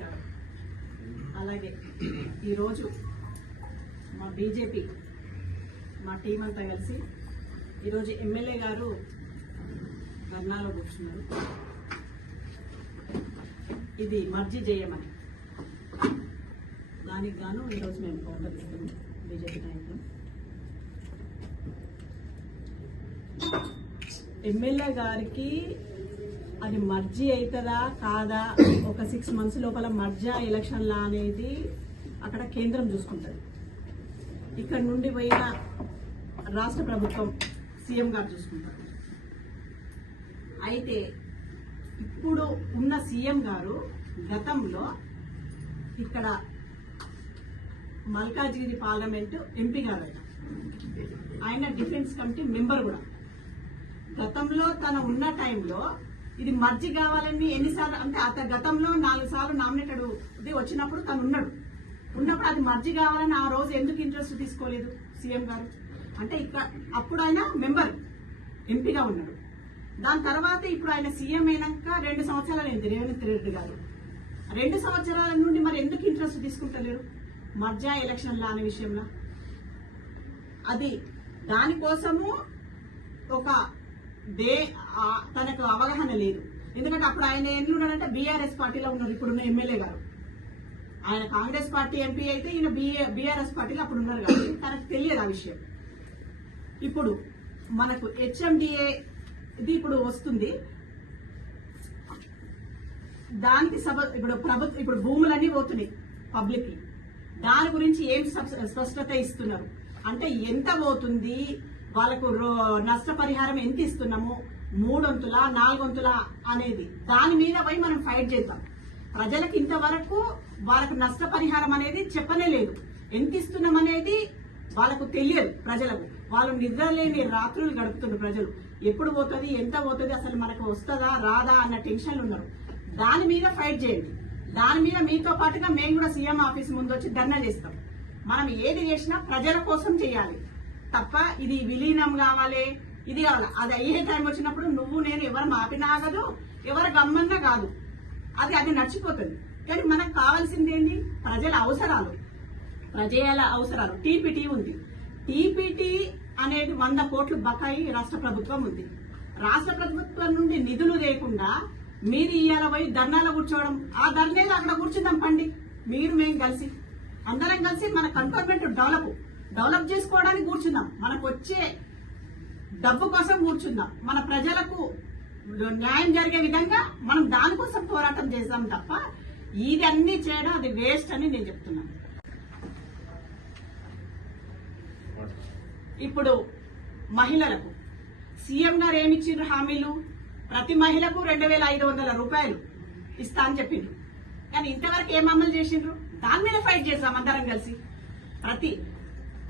నమస్కారం. అలాగే ఈరోజు మా బీజేపీ మా టీం అంతా కలిసి ఈరోజు ఎమ్మెల్యే గారు ధర్నాలో కూర్చున్నారు. ఇది మర్జీ చేయమని, దానికి గాను ఈరోజు మేము కౌంటర్ ఇస్తున్నాం. బీజేపీ నాయకులు ఎమ్మెల్యే గారికి అది మర్జీ అవుతుందా కాదా, ఒక 6 months లోపల మర్జా ఎలక్షన్లా అనేది అక్కడ కేంద్రం చూసుకుంటుంది. ఇక్కడ నుండి పోయిన రాష్ట్ర ప్రభుత్వం సీఎం గారు చూసుకుంటారు. అయితే ఇప్పుడు ఉన్న సీఎం గారు గతంలో ఇక్కడ మల్కాజ్గిరి పార్లమెంటు ఎంపీ గారు, ఆయన డిఫెన్స్ కమిటీ మెంబర్ కూడా. గతంలో తన ఉన్న టైంలో ఇది మర్జీ కావాలని ఎన్నిసార్లు అంటే అతను గతంలో 4 సార్లు నామినేటెడ్ వచ్చినప్పుడు తను ఉన్నప్పుడు అది మర్జీ కావాలని ఆ రోజు ఎందుకు ఇంట్రెస్ట్ తీసుకోలేదు సీఎం గారు? అంటే ఇక్కడ అప్పుడు ఆయన మెంబర్ ఎంపీగా ఉన్నాడు. దాని తర్వాత ఇప్పుడు ఆయన సీఎం అయినాక 2 సంవత్సరాలు అయింది రేవంత్ రెడ్డి గారు. 2 సంవత్సరాల నుండి మరి ఎందుకు ఇంట్రెస్ట్ తీసుకుంటలేరు మర్జా ఎలక్షన్ల అనే విషయంలో? అది దానికోసము ఒక తనకు అవగాహన లేదు. ఎందుకంటే అప్పుడు ఆయన ఎన్ని ఉన్నాడంటే బీఆర్ఎస్ పార్టీలో ఉన్నారు ఇప్పుడున్న ఎమ్మెల్యే గారు. ఆయన కాంగ్రెస్ పార్టీ ఎంపీ అయితే ఈయన బీఆర్ఎస్ పార్టీలో అప్పుడు ఉన్నారు కాబట్టి తనకు తెలియదు ఆ విషయం. ఇప్పుడు మనకు హెచ్ఎండిఏ ఇది ఇప్పుడు వస్తుంది. దానికి ఇప్పుడు భూములన్నీ పోతున్నాయి పబ్లిక్. దాని గురించి ఏం స్పష్టత ఇస్తున్నారు అంటే ఎంత పోతుంది, వాళ్ళకు నష్టపరిహారం ఎంత ఇస్తున్నాము, 3 వంతులా 4 వంతులా అనేది దాని మీద పోయి మనం ఫైట్ చేద్దాం. ప్రజలకు ఇంతవరకు వాళ్ళకు నష్టపరిహారం అనేది చెప్పనే లేదు. ఎంత ఇస్తున్నాం అనేది వాళ్ళకు తెలియదు. ప్రజలకు వాళ్ళు నిద్రలేని రాత్రులు గడుపుతున్నారు. ప్రజలు ఎప్పుడు పోతుంది, ఎంత పోతుంది, అసలు మనకు వస్తుందా రాదా అన్న టెన్షన్లు ఉన్నారు. దాని మీద ఫైట్ చేయండి. దాని మీద మీతో పాటుగా మేము కూడా సీఎం ఆఫీస్ ముందు వచ్చి ధర్నా చేస్తాం. మనం ఏది చేసినా ప్రజల కోసం చేయాలి తప్ప ఇది విలీనం కావాలి ఇది కావాలి. అది అయ్యే టైం వచ్చినప్పుడు నువ్వు నేను ఎవరు మాపినాగదు, ఎవరు గమ్మన్నా కాదు, అది నడిచిపోతుంది. కానీ మనకు కావాల్సింది ఏంటి? ప్రజల అవసరాలు. టీపీటీ ఉంది. టీపీటీ అనేది 100 కోట్లు బకాయి రాష్ట్ర ప్రభుత్వం ఉంది. రాష్ట్ర ప్రభుత్వం నుండి నిధులు లేకుండా మీరు ఇవాళ పోయి ధర్నాలో కూర్చోవడం, ఆ ధర్నేలో అక్కడ కూర్చుందాం పండి, మీరు మేము కలిసి అందరం కలిసి మన కంటోన్మెంట్ డెవలప్ చేసుకోవడానికి కూర్చుందాం. మనకు వచ్చే డబ్బు కోసం కూర్చుందాం. మన ప్రజలకు న్యాయం జరిగే విధంగా మనం దానికోసం పోరాటం చేద్దాం తప్ప ఇది అన్ని చేయడం అది వేస్ట్ అని నేను చెప్తున్నాను. ఇప్పుడు మహిళలకు సీఎం గారు ఏమిచ్చిండ్రు హామీలు? ప్రతి మహిళకు 2500 రూపాయలు ఇస్తా అని చెప్పిండ్రు. కానీ ఇంతవరకు ఏం అమలు చేసిండ్రు? దాని మీద ఫైట్ చేద్దాం అందరం కలిసి. ప్రతి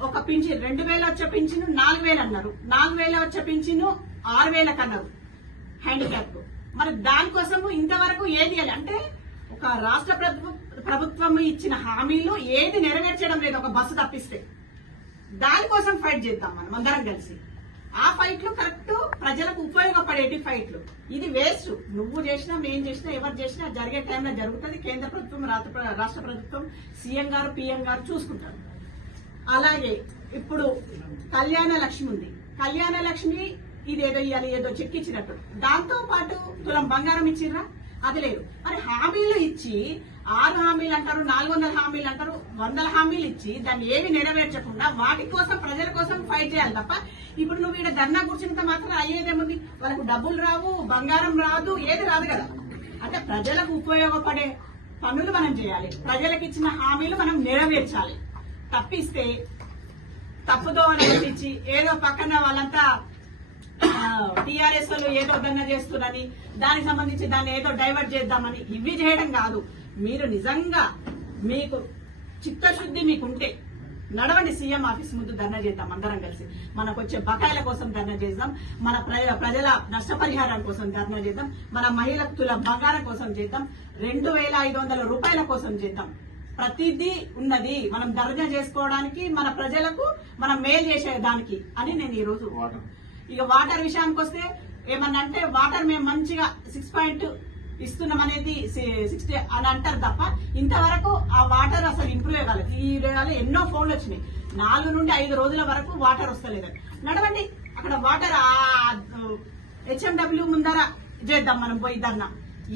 ఒక పింఛన్ 2000 వచ్చే పింఛను 4000 అన్నారు, 4000 వచ్చే పింఛను 6000 అన్నారు హ్యాండిక్యాప్. మరి దానికోసము ఇంతవరకు ఏది అంటే ఒక రాష్ట్ర ప్రభుత్వం ఇచ్చిన హామీలు ఏది నెరవేర్చడం లేదు, ఒక బస్సు తప్పిస్తే. దానికోసం ఫైట్ చేద్దాం మనం అందరం కలిసి. ఆ ఫైట్లు కరెక్ట్ ప్రజలకు ఉపయోగపడేటి ఫైట్లు. ఇది వేస్ట్. నువ్వు చేసినా మేం చేసినా ఎవరు చేసినా జరిగే టైంలో జరుగుతుంది. కేంద్ర ప్రభుత్వం రాష్ట్ర ప్రభుత్వం సీఎం గారు పీఎం గారు చూసుకుంటారు. అలాగే ఇప్పుడు కళ్యాణ లక్ష్మి ఉంది. కళ్యాణ లక్ష్మి ఇదేదో ఇవ్వాలి ఏదో చెక్ ఇచ్చినట్టు, దాంతో పాటు తులం బంగారం ఇచ్చిర్రా? అది లేదు. మరి హామీలు ఇచ్చి 6 హామీలు అంటారు, 400 హామీలు అంటారు, 100 హామీలు ఇచ్చి దాన్ని ఏమి నెరవేర్చకుండా వాటి కోసం ప్రజల కోసం ఫైట్ చేయాలి తప్ప ఇప్పుడు నువ్వు ఇక్కడ ధర్నా కూర్చుంటే మాత్రం అయ్యేదేముంది? వాళ్ళకు డబ్బులు రావు, బంగారం రాదు, ఏది రాదు కదా. అంటే ప్రజలకు ఉపయోగపడే పనులు మనం చేయాలి. ప్రజలకు ఇచ్చిన హామీలు మనం నెరవేర్చాలి. తప్పిస్తే తప్పుదో అని ఏదో పక్కన వాళ్ళంతా టీఆర్ఎస్ వాళ్ళు ఏదో ధర్నా చేస్తున్నారని దానికి సంబంధించి దాన్ని ఏదో డైవర్ట్ చేద్దామని ఇవి చేయడం కాదు. మీరు నిజంగా మీకు చిత్తశుద్ధి మీకుంటే నడవండి, సీఎం ఆఫీస్ ముందు ధర్నా చేద్దాం అందరం కలిసి. మనకు వచ్చే బకాయిల కోసం ధర్నా చేద్దాం, మన ప్రజల నష్టపరిహారం కోసం ధర్నా చేద్దాం, మన మహిళలకు తుల బంగారం కోసం చేద్దాం, 2500 రూపాయల కోసం చేద్దాం. ప్రతిదీ ఉన్నది మనం ధర్నా చేసుకోవడానికి, మన ప్రజలకు మనం మేలు చేసేదానికి అని నేను ఈ రోజు ఇక వాటర్ విషయానికి వస్తే ఏమన్నా అంటే వాటర్ మేము మంచిగా 6 ఇస్తున్నాం అనేది 60 అని అంటారు తప్ప ఇంతవరకు ఆ వాటర్ అసలు ఇంప్రూవ్ కాలేదు. ఈ రోజు ఎన్నో ఫోన్లు వచ్చినాయి, 4 నుండి 5 రోజుల వరకు వాటర్ వస్తలేదు. నడవండి అక్కడ వాటర్ HMW ముందర చేద్దాం మనం పోయి ధర్నా.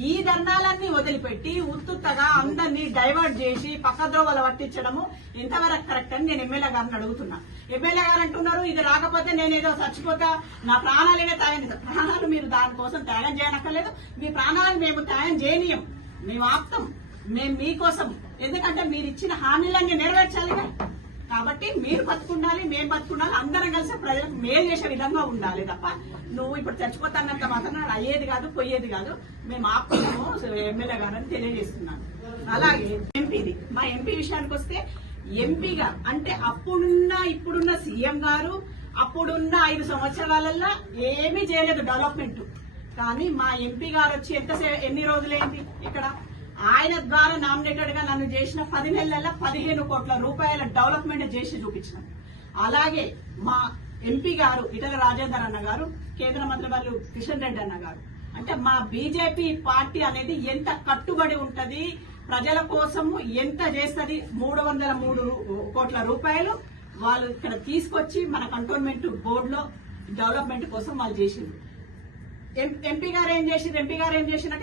ఈ ధర్నాలన్నీ వదిలిపెట్టి ఉత్తుత్తగా అందరినీ డైవర్ట్ చేసి పక్క ద్రోవలు పట్టించడము ఎంతవరకు కరెక్ట్ అని నేను ఎమ్మెల్యే గారిని అడుగుతున్నా. ఎమ్మెల్యే గారు అంటున్నారు ఇది రాకపోతే నేనేదో చచ్చిపోతా, నా ప్రాణాలనే త్యాగం చేస్తాను. ప్రాణాలు మీరు దానికోసం త్యాగం చేయనక్కర్లేదు, మీ ప్రాణాలను మేము త్యాగం చేయనీయం, మేము ఆప్తాం, మేము మీకోసం. ఎందుకంటే మీరు ఇచ్చిన హామీలన్నీ నెరవేర్చాలిగా. కాబట్టి మీరు బతుకుండాలి, మేము బతుకుండాలి, అందరం కలిసి ప్రజలకు మేలు చేసే విధంగా ఉండాలి తప్ప నువ్వు ఇప్పుడు చచ్చిపోతానంత మాత్రం అయ్యేది కాదు, పోయేది కాదు. మేము ఆపుతున్నాము ఎమ్మెల్యే గారని తెలియజేస్తున్నాను. అలాగే ఎంపీది, మా ఎంపీ విషయానికి వస్తే ఎంపీగా అంటే ఇప్పుడున్న సీఎం గారు అప్పుడున్న 5 సంవత్సరాలలో ఏమీ చేయలేదు డెవలప్మెంట్. కానీ మా ఎంపీ గారు వచ్చి ఎన్ని రోజులైంది ఇక్కడ, ఆయన ద్వారా నామినేటెడ్ గా నన్ను చేసిన 10 నెలల 15 కోట్ల రూపాయల డెవలప్మెంట్ చేసి చూపించినాం. అలాగే మా ఎంపీ గారు ఇటల రాజేందర్ అన్న గారు, కేంద్ర మంత్రి వాళ్ళు కిషన్ రెడ్డి అన్న గారు, అంటే మా బీజేపీ పార్టీ అనేది ఎంత కట్టుబడి ఉంటది, ప్రజల కోసం ఎంత చేస్తుంది, 303 కోట్ల రూపాయలు వాళ్ళు ఇక్కడ తీసుకొచ్చి మన కంటోన్మెంట్ బోర్డులో డెవలప్మెంట్ కోసం వాళ్ళు చేసిండ్రు. ఎంపీ గారు ఏం చేసినట్టు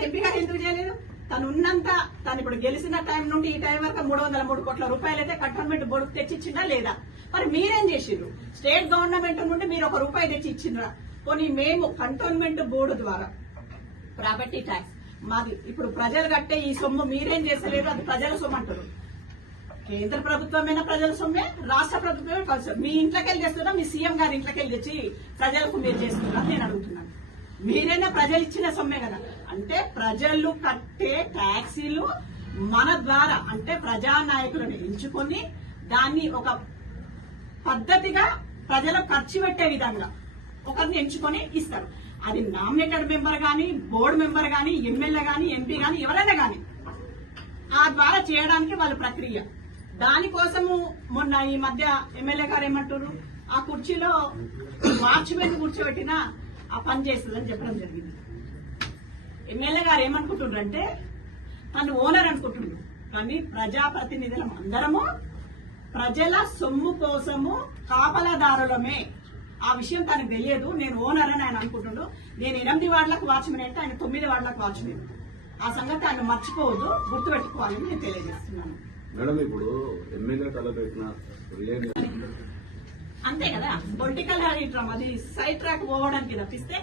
ఎంపీ గారు ఎందుకు చేయలేదు? తను ఇప్పుడు గెలిచిన టైం నుండి ఈ టైం వరకు 303 కోట్ల రూపాయలు అయితే కంటోన్మెంట్ బోర్డుకు తెచ్చిచ్చిందా లేదా? మరి మీరేం చేసిండ్రు? స్టేట్ గవర్నమెంట్ నుండి మీరు ₹1 తెచ్చి ఇచ్చిండ్రా? పోనీ మేము కంటోన్మెంట్ బోర్డు ద్వారా ప్రాపర్టీ ట్యాక్స్ మాది ఇప్పుడు ప్రజలు కట్టే ఈ సొమ్ము మీరేం చేసలేదు, అది ప్రజల సొమ్ము అంటారు. కేంద్ర ప్రభుత్వమైనా ప్రజల సొమ్మే, రాష్ట్ర ప్రభుత్వమే ప్రజల. మీ ఇంట్లోకెళ్ళి చేస్తున్నా, మీ సీఎం గారి ఇంట్లోకెళ్ళి తెచ్చి ప్రజలకు మీరు చేస్తున్నారా నేను అడుగుతున్నాను. మీరైనా ప్రజలు ఇచ్చిన సొమ్మే కదా. అంటే ప్రజలు కట్టే ట్యాక్సీలు మన ద్వారా, అంటే ప్రజానాయకులను ఎంచుకొని దాన్ని ఒక పద్ధతిగా ప్రజలకు ఖర్చు పెట్టే విధంగా ఒకరిని ఎంచుకొని ఇస్తారు. అది నామినేటెడ్ మెంబర్ గాని, బోర్డు మెంబర్ గాని, ఎమ్మెల్యే గాని, ఎంపీ గాని, ఎవరైనా గాని ఆ ద్వారా చేయడానికి వాళ్ళ ప్రక్రియ. దానికోసము మొన్న ఈ మధ్య ఎమ్మెల్యే గారు ఏమంటారు, ఆ కుర్చీలో వాచ్మెన్ కూర్చోబెట్టినా ఆ పని చేస్తుందని చెప్పడం జరిగింది. ఎమ్మెల్యే గారు ఏమనుకుంటుండ్రంటే తను ఓనర్ అనుకుంటుండ్రు, కానీ ప్రజాప్రతినిధులం అందరము ప్రజల సొమ్ము కోసము కాపలాదారులమే. ఆ విషయం తనకు తెలియదు. నేను ఓనర్ అని ఆయన అనుకుంటుండు. నేను 8 వార్డులకు వాచ్మెన్ అంటే ఆయన 9 వార్డులకు వాచ్మెన్. ఆ సంగతి ఆయన మర్చిపోవద్దు, గుర్తుపెట్టుకోవాలని నేను తెలియజేస్తున్నాను. మేడం, ఇప్పుడు ఎమ్మెల్యే తలపెట్టిన అంతే కదా, పొలిటికల్ హారిట్రమ్ అది సైడ్ ట్రాక్ పోవడానికి తప్పిస్తే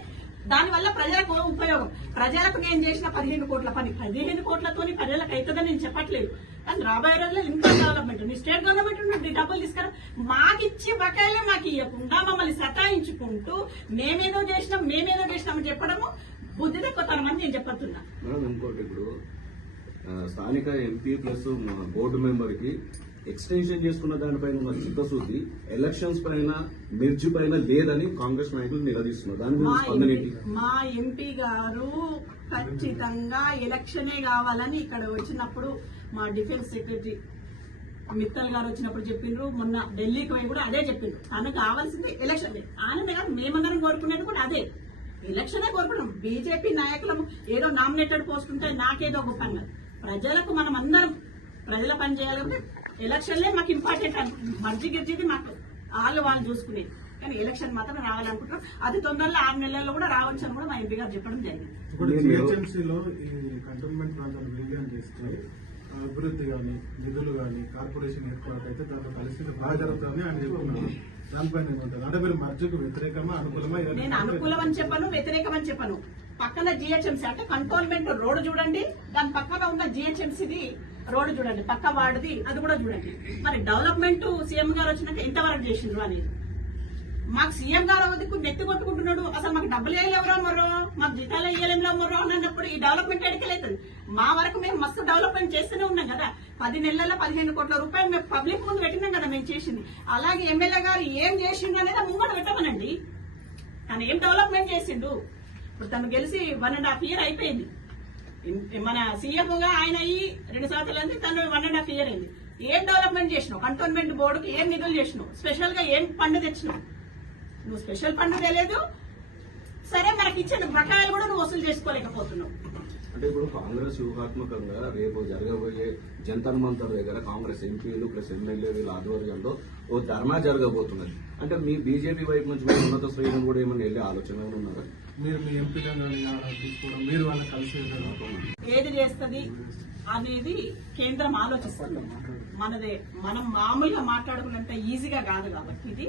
దానివల్ల ప్రజలకు ఉపయోగం. ప్రజలకు నేను చేసిన 15 కోట్ల పని 15 కోట్లతోని ప్రజలకు అవుతుందని నేను చెప్పట్లేదు. కానీ రాబోయే రోజుల్లో ఇంకా డెవలప్మెంట్ మీ స్టేట్ గవర్నమెంట్ నుండి డబ్బులు తీసుకురా మాకిచ్చి బకాయిలే మాకు ఇవ్వకుండా మమ్మల్ని సతాయించుకుంటూ మేమేదో చేసినామని చెప్పడము బుద్ధి తక్కువతనమని నేను చెప్తున్నా. ఇంకోటి, ఇప్పుడు స్థానిక ఎంపీ ప్లస్ బోర్డు మెంబర్ కి ఎక్స్టెన్షన్ చేసుకున్న దానిపైన ఉన్న చిత్తశుద్ధి ఎలక్షన్స్ పైన మిర్చి పైన లేదని కాంగ్రెస్ నాయకులు నిలదీస్తున్నారు. దాని గురించి స్పందన ఏంటి? మా ఎంపీ గారు ఖచ్చితంగా ఎలక్షనే కావాలని ఇక్కడ వచ్చినప్పుడు మా డిఫెన్స్ సెక్రటరీ మిత్తల్ గారు వచ్చినప్పుడు చెప్పిండ్రు. మొన్న ఢిల్లీకి పోయి కూడా అదే చెప్పిండ్రు. తనకు కావాల్సింది ఎలక్షన్. ఆనంద కాదు, మేమందరం కోరుకునేది కూడా అదే, ఎలక్షనే కోరుకున్నాం. బీజేపీ నాయకులం ఏదో నామినేటెడ్ పోస్ట్ ఉంటే నాకేదో గొప్ప అన్నారు. ప్రజలకు మనం అందరం ప్రజల పని చేయాలంటే ఎలక్షన్లే మాకు ఇంపార్టెంట్. మర్జీ గిర్జీది మాకు వాళ్ళు చూసుకునేది, కానీ ఎలక్షన్ మాత్రం రావాలనుకుంటున్నాం. అది తొందరలో 6 నెలల్లో కూడా రావచ్చు అని కూడా మా ఎంపీ గారు చెప్పడం జరిగింది. ఇప్పుడు జిహెచ్ఎంసీలో ఈ కంటోన్మెంట్ ప్రాంతాన్ని విలీనం చేస్తే అభివృద్ధి కానీ, నిధులు కానీ, కార్పొరేషన్ ఏర్పాటు అయితే దాంట్లో కలిసి బాగా జరుగుతుందని ఆయన చెప్తున్నారు. దానిపైన ఏమంటారు? అంటే మీరు మర్జీకి వ్యతిరేకమా, అనుకూలమా? నేను అనుకూలం అని చెప్పను, వ్యతిరేకం అని చెప్పను. పక్కన జిహెచ్ఎంసీ అంటే కంటోన్మెంట్ రోడ్డు చూడండి, దాని పక్కన ఉన్న జిహెచ్ఎంసీది రోడ్డు చూడండి, పక్క వార్డుది అది కూడా చూడండి. మరి డెవలప్మెంట్ సీఎం గారు వచ్చినాక ఎంతవరకు చేసిండ్రు అనేది మాకు సీఎం గారు వద్దకు నెత్తి కొట్టుకుంటున్నాడు. అసలు మాకు డబ్బులు వేయలేవరో మరో, మాకు జీతాలు వేయలేమో మరో అన్నప్పుడు ఈ డెవలప్మెంట్ ఎడికెళ్తుంది. మా వరకు మేము మస్తు డెవలప్మెంట్ చేస్తూనే ఉన్నాం కదా. 10 నెలల 15 కోట్ల రూపాయలు మేము పబ్లిక్ ముందు పెట్టినాం కదా మేము చేసింది. అలాగే ఎమ్మెల్యే గారు ఏం చేసిండు అనేది ముంగట పెట్టమనండి. తను ఏం డెవలప్మెంట్ చేసిండు? ఇప్పుడు తను గెలిచి 1.5 year అయిపోయింది. మన సీఎం గా ఆయన అయ్యి 2 సంవత్సరాలు తను 1.5 year అయింది. ఏం డెవలప్మెంట్ చేసినావు? కంటోన్మెంట్ బోర్డుకి ఏం నిధులు చేసినావు? స్పెషల్ గా ఏం ఫండ్ తెచ్చినావు? నువ్వు స్పెషల్ ఫండ్ తెలియదు. సరే, మనకి ఇచ్చిన బకాయిలు కూడా నువ్వు వసూలు చేసుకోలేకపోతున్నావు. అంటే ఇప్పుడు కాంగ్రెస్ వ్యూహాత్మకంగా రేపు జరగబోయే జంతర్ మంతర్ దగ్గర కాంగ్రెస్ ఎంపీలు ప్లస్ ఎమ్మెల్యే వీళ్ళ ఆధ్వర్యంలో ఓ ధర్నా జరగబోతున్నది. అంటే మీ బీజేపీ వైపు నుంచి కూడా ఉన్నత శ్రేణులు కూడా ఏమైనా వెళ్ళే ఆలోచన ఉన్నారా? మీరు మీ ఎంపీలను తీసుకోవడం, మీరు వాళ్ళని కలిసి ఏది చేస్తుంది అనేది కేంద్రం ఆలోచిస్తుంది. మనం మామూలుగా మాట్లాడుకున్నంత ఈజీగా కాదు కాబట్టి ఇది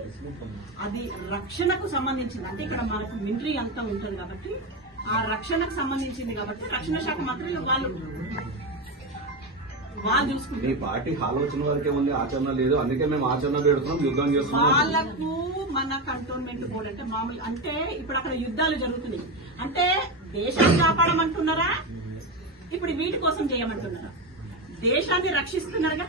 అది రక్షణకు సంబంధించింది. అంటే ఇక్కడ మనకు మిలిటరీ అంతా ఉంటుంది కాబట్టి ఆ రక్షణకు సంబంధించింది కాబట్టి రక్షణ శాఖ మంత్రులు వాళ్ళు చూసుకుంటారు. మీ పార్టీ ఆలోచన వరకే ఉంది, ఆచరణ లేదు. అందుకే మేము ఆచరణ పెడుతున్నాం, యుద్ధం చేస్తున్నాం. వాళ్ళకు మన కంటోన్మెంట్ బోర్డు అంటే మామూలు అంటే ఇప్పుడు అక్కడ యుద్ధాలు జరుగుతున్నాయి అంటే దేశాన్ని కాపాడమంటున్నారా, ఇప్పుడు వీటి కోసం చేయమంటున్నారా? దేశాన్ని రక్షిస్తున్నారుగా.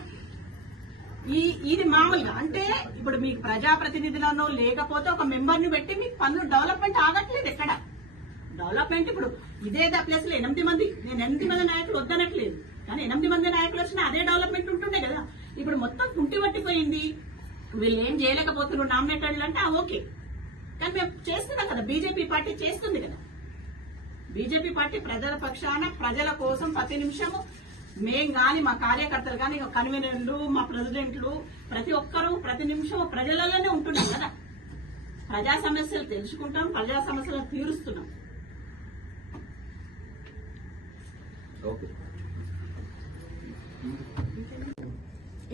ఇది మామూలుగా అంటే ఇప్పుడు మీకు ప్రజాప్రతినిధులను లేకపోతే ఒక మెంబర్ ని పెట్టి మీకు పన్ను డెవలప్మెంట్ ఆగట్లేదు. ఎక్కడ డెవలప్మెంట్ ఇప్పుడు ఇదే ప్లేస్ లో 8 మంది, నేను 8 మంది నాయకులు వద్దనట్లేదు, కానీ 8 మంది నాయకులు వచ్చినా అదే డెవలప్మెంట్ ఉంటుండే కదా. ఇప్పుడు మొత్తం కుంటి పట్టిపోయింది, వీళ్ళు ఏం చేయలేకపోతున్నారు నామినేటెడ్లు అంటే ఓకే, కానీ మేము చేస్తున్నాం కదా. బీజేపీ పార్టీ చేస్తుంది కదా. బీజేపీ పార్టీ ప్రజల పక్షాన ప్రజల కోసం ప్రతి నిమిషము మేం గాని మా కార్యకర్తలు గాని కన్వీనర్లు మా ప్రెసిడెంట్లు ప్రతి ఒక్కరూ ప్రతి నిమిషం ప్రజలలోనే ఉంటున్నాం కదా. ప్రజా సమస్యలు తెలుసుకుంటాం, ప్రజా సమస్యలను తీరుస్తున్నాం. ఓకే.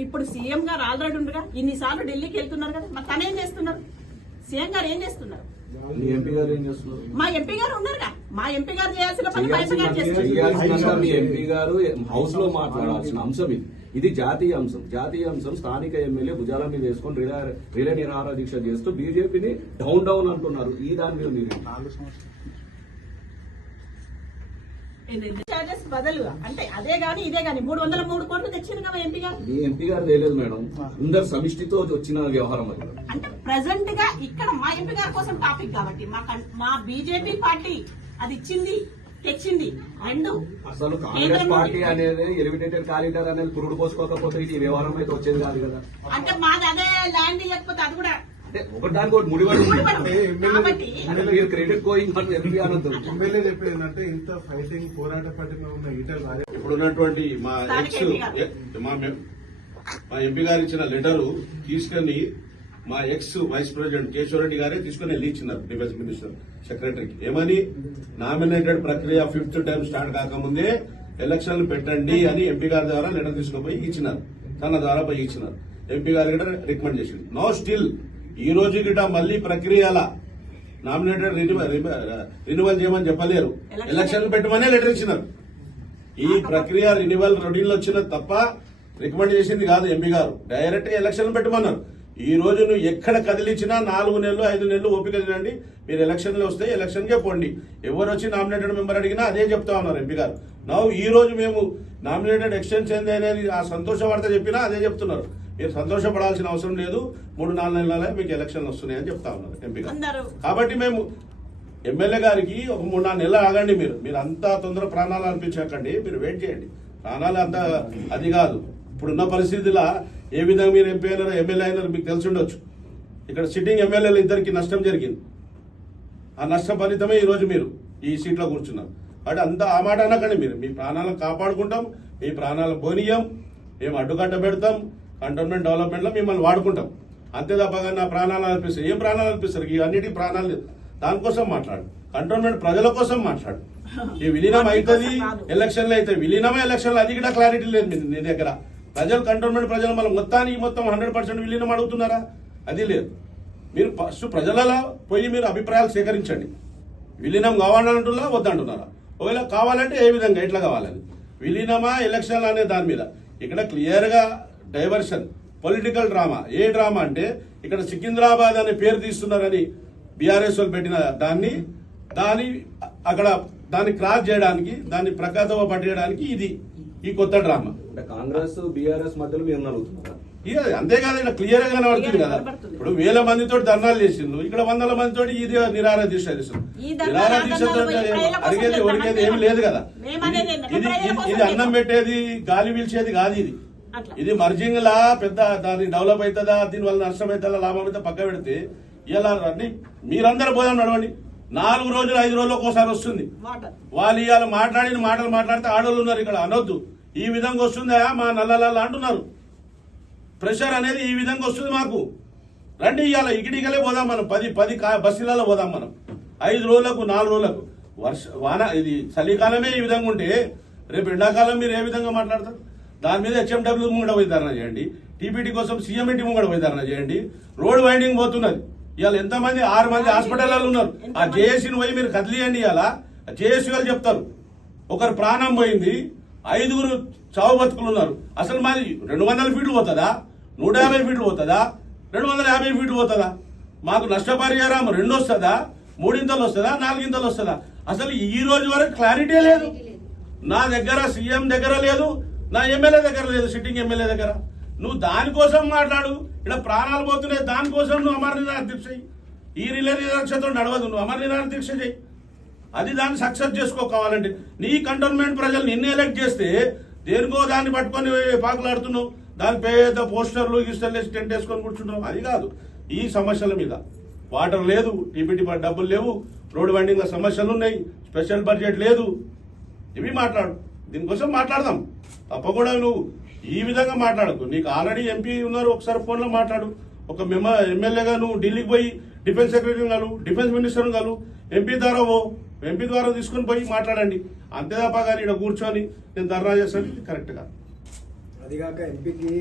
ఇప్పుడు సీఎం గారు ఆల్రెడీ ఉండగా ఇన్నిసార్లు ఢిల్లీకి వెళ్తున్నారు కదా, మరి తనేం చేస్తున్నారు? సీఎం గారు ఏం చేస్తున్నారు? మీ ఎంపీ గారు ఏం చేస్తున్నారు? మా ఎంపీ గారు ఉన్నారుగా. మా ఎంపీ గారు చేయాల్సిన పని మా ఎంపీ గారు చేస్తున్నారు. మీ ఎంపీ గారు హౌస్ లో మాట్లాడాల్సిన అంశం ఇది జాతీయ అంశం. జాతీయ అంశం స్థానిక ఎమ్మెల్యే భుజాల మీద వేసుకొని రిలే నిరాహార దీక్ష చేస్తూ బీజేపీని డౌన్ అంటున్నారు. ఈ దాని మీద మీరు చార్జెస్ బదులుగా అంటే అదే గాని ఇదే గాని 303 కోట్లు తెచ్చింది కదా ఎంపీ గారు. మీ ఎంపీ గారు లేదు మేడం, అందరు సమిష్టితో వచ్చిన వ్యవహారం అది. అంటే ప్రెసెంట్ గా ఇక్కడ మా ఎంపీ గారి కోసం టాపిక్ కాబట్టి మా బీజేపీ పార్టీ అది ఇచ్చింది తెచ్చింది రెండు. అసలు కాంగ్రెస్ పార్టీ అనేది ఎలిమినేటెడ్ కారిడార్ అనేది పురుడు పోసుకోకపోతే ఇది వ్యవహారం అయితే వచ్చేది కాదు కదా. అంటే మాది అదే ల్యాండ్ ఇవ్వకపోతే అది కూడా అంటే ఒకదానికి ఒకటి ముడిపడి కాబట్టి మీరు క్రెడిట్ గోయింగ్ ఎంపీ అనొద్దు. ఎమ్మెల్యే చెప్పేది ఏంటంటే ఇంత ఫైటింగ్ పోరాట పట్టిన ఉన్న ఈటల ఇప్పుడున్నటువంటి మా ఎంపీ గారు ఇచ్చిన లెటరు తీసుకుని మా ఎక్స్ వైస్ ప్రెసిడెంట్ కేశవరెడ్డి గారే తీసుకుని వెళ్ళి ఇచ్చినారు డిఫెన్స్ మినిస్టర్ సెక్రటరీకి. ఏమని నామినేటెడ్ ప్రక్రియ 5th టైం స్టార్ట్ కాకముందే ఎలక్షన్లు పెట్టండి అని ఎంపీ గారి ద్వారా లెటర్ తీసుకుపోయి ఇచ్చినారు, తన ద్వారా పోయి ఇచ్చినారు. ఎంపీ గారు గిట్ట రికమెండ్ చేసింది. నో స్టిల్ ఈ రోజు గిట్ట మళ్లీ ప్రక్రియల నామినేటెడ్ రినివల్ చేయమని చెప్పలేరు, ఎలక్షన్లు పెట్టమనే లెటర్ ఇచ్చినారు. ఈ ప్రక్రియ రినివల్ రొటీన్ లో వచ్చినది తప్ప రికమెండ్ చేసింది కాదు. ఎంపీ గారు డైరెక్ట్ గా ఎలక్షన్లు పెట్టమన్నారు. ఈ రోజు నువ్వు ఎక్కడ కదిలించినా 4 నెలలు 5 నెలలు ఓపిక తినండి, మీరు ఎలక్షన్లు వస్తే ఎలక్షన్కే పోండి. ఎవరు వచ్చి నామినేటెడ్ మెంబర్ అడిగినా అదే చెప్తా ఉన్నారు ఎంపీ గారు. నవ్వు ఈ రోజు మేము నామినేటెడ్ ఎక్స్టెన్స్ ఏంది అనేది ఆ సంతోష వార్త చెప్పినా అదే చెప్తున్నారు. మీరు సంతోషపడాల్సిన అవసరం లేదు, 3-4 నెలల మీకు ఎలక్షన్లు వస్తున్నాయని చెప్తా ఉన్నారు ఎంపీ గారు. కాబట్టి మేము ఎమ్మెల్యే గారికి ఒక 3-4 నెలలు ఆగండి. మీరు అంతా తొందర ప్రాణాలు అనిపించకండి, మీరు వెయిట్ చేయండి. ప్రాణాలు అంతా అది కాదు. ఇప్పుడున్న పరిస్థితుల్లో ఏ విధంగా మీరు ఎంపీ అయినారో ఎమ్మెల్యే అయినారో మీకు తెలిసి ఉండొచ్చు. ఇక్కడ సిట్టింగ్ ఎమ్మెల్యేలు ఇద్దరికి నష్టం జరిగింది. ఆ నష్ట ఫలితమే ఈ రోజు మీరు ఈ సీట్లో కూర్చున్నారు. కాబట్టి అంతా ఆ మాట అనకండి. మీరు మీ ప్రాణాలను కాపాడుకుంటాం, మీ ప్రాణాలు పోనీయం, మేము అడ్డుకట్ట పెడతాం, కంటోన్మెంట్ డెవలప్మెంట్ లో మిమ్మల్ని వాడుకుంటాం. అంతే తప్పగా నా ప్రాణాలు అనిపిస్తాయి. ఏం ప్రాణాలు అనిపిస్తారు? ఇవన్నిటికీ ప్రాణాలు లేదు. దానికోసం మాట్లాడు. కంటోన్మెంట్ ప్రజల కోసం మాట్లాడు. ఈ విలీనం అవుతుంది, ఎలక్షన్లు అవుతాయి. విలీనమే ఎలక్షన్లు, అది కూడా క్లారిటీ లేదు నీ దగ్గర. ప్రజలు కంటోన్మెంట్ ప్రజలు మళ్ళీ మొత్తానికి మొత్తం 100% విలీనం అడుగుతున్నారా? అది లేదు. మీరు ఫస్ట్ ప్రజలలో పోయి మీరు అభిప్రాయాలు సేకరించండి. విలీనం కావాలంటున్నా వద్దంటున్నారా? ఒకవేళ కావాలంటే ఏ విధంగా ఎట్లా కావాలని, విలీనమా ఎలక్షన్లు అనే దాని మీద ఇక్కడ క్లియర్ గా డైవర్షన్, పొలిటికల్ డ్రామా. ఏ డ్రామా అంటే ఇక్కడ సికింద్రాబాద్ అనే పేరు తీస్తున్నారని బీఆర్ఎస్ వాళ్ళు పెట్టిన దాన్ని క్రాస్ చేయడానికి, దాన్ని ప్రకాశవ పట్టేయడానికి ఇది ఈ కొత్త డ్రామా. కాంగ్రెస్ బీఆర్ఎస్ మధ్యలో మీరు నలుగుతున్నారా? అంతేకాదు, ఇక్కడ క్లియర్ గా కనబడుతుంది కదా. ఇప్పుడు 1000 మందితో ధర్నాలు చేసిండ్రు, ఇక్కడ 100 మందితో ఇది నిరాహార దీక్ష చేస్తారు. నిరాహార దీక్షతో అడిగేది ఒడిగేది ఏమి లేదు కదా. ఇది అన్నం పెట్టేది గాలి పీల్చేది కాదు. ఇది మర్జింగ్ లా పెద్ద దాన్ని డెవలప్ అవుతుందా, దీని వల్ల నష్టం అవుతుందా, లాభం అయితే పక్క పెడితే ఇలా మీరందరూ పోదాం నడవండి. 4 రోజులు 5 రోజులకు ఒకసారి వస్తుంది. వాటర్ వాళ్ళు ఇవాళ మాట్లాడిన మాటలు మాట్లాడితే ఆడోళ్ళు ఉన్నారు ఇక్కడ అనొద్దు. ఈ విధంగా వస్తుందా మా నల్లలల్లా అంటున్నారు. ప్రెషర్ అనేది ఈ విధంగా వస్తుంది మాకు. రండి ఇవాళ ఇకిడికలే పోదాం మనం, 10 బస్సులలో పోదాం మనం. 5 రోజులకు 4 రోజులకు వాన ఇది చలికాలమే ఈ విధంగా ఉంటే రేపు ఎండాకాలం మీరు ఏ విధంగా మాట్లాడతారు? దాని మీద HMW ముంగడ పోయి ధర్నా చేయండి, టీపీటీ కోసం CMT ముంగడ పోయి ధర్నా చేయండి. రోడ్ వైండింగ్ పోతున్నది. ఇవాళ ఎంతమంది 6 మంది హాస్పిటల్లో ఉన్నారు. ఆ జేఏసీని పోయి మీరు కదిలియండి. ఇవాళ జేఏసీ వాళ్ళు చెప్తారు ఒకరు ప్రాణం పోయింది, 5గురు చావు బతుకులు ఉన్నారు. అసలు మాది 200 ఫీట్లు పోతుందా, 150 ఫీట్లు పోతుందా, 250 ఫీట్లు పోతుందా? మాకు నష్టపరిహారం 2 వస్తుందా, 3 వస్తుందా, 4 వస్తుందా? అసలు ఈ రోజు వరకు క్లారిటీ లేదు. నా దగ్గర సీఎం దగ్గర లేదు, నా ఎమ్మెల్యే దగ్గర లేదు, సిట్టింగ్ ఎమ్మెల్యే దగ్గర. నువ్వు దానికోసం మాట్లాడు. ఇక్కడ ప్రాణాలు పోతున్నాయి, దానికోసం నువ్వు అమర నిరాహార దీక్ష చెయ్యి. ఈ రిలే నిరాక్షతో నడవదు, నువ్వు అమర నిరాహార దీక్ష చెయ్యి. అది దాన్ని సక్సెస్ చేసుకోవాలంటే నీ కంటోన్మెంట్ ప్రజలు నిన్ను ఎలక్ట్ చేస్తే దేనికో దాన్ని పట్టుకొని పాకులాడుతున్నావు. దాని పేద పోస్టర్లు గిస్టర్లు వేసి టెంట్ వేసుకొని కూర్చుంటున్నావు. అది కాదు. ఈ సమస్యల మీద వాటర్ లేదు, టీపీటీ డబ్బులు లేవు, రోడ్డు వైండింగ్ సమస్యలు ఉన్నాయి, స్పెషల్ బడ్జెట్ లేదు. ఇవి మాట్లాడు, దీనికోసం మాట్లాడదాం. తప్పకుండా నువ్వు ఈ విధంగా మాట్లాడకు. నీకు ఆల్రెడీ ఎంపీ ఉన్నారు, ఒకసారి ఫోన్లో మాట్లాడు. ఒక ఎమ్మెల్యేగా నువ్వు ఢిల్లీకి పోయి డిఫెన్స్ సెక్రటరీని కలు, డిఫెన్స్ మినిస్టర్ని కలు, ఎంపీ ద్వారా తీసుకుని పోయి మాట్లాడండి. అంతే తప్ప కానీ ఇక్కడ కూర్చొని నేను ధర్నా చేస్తాను కరెక్ట్ కాదు. అదిగాక ఎంపీకి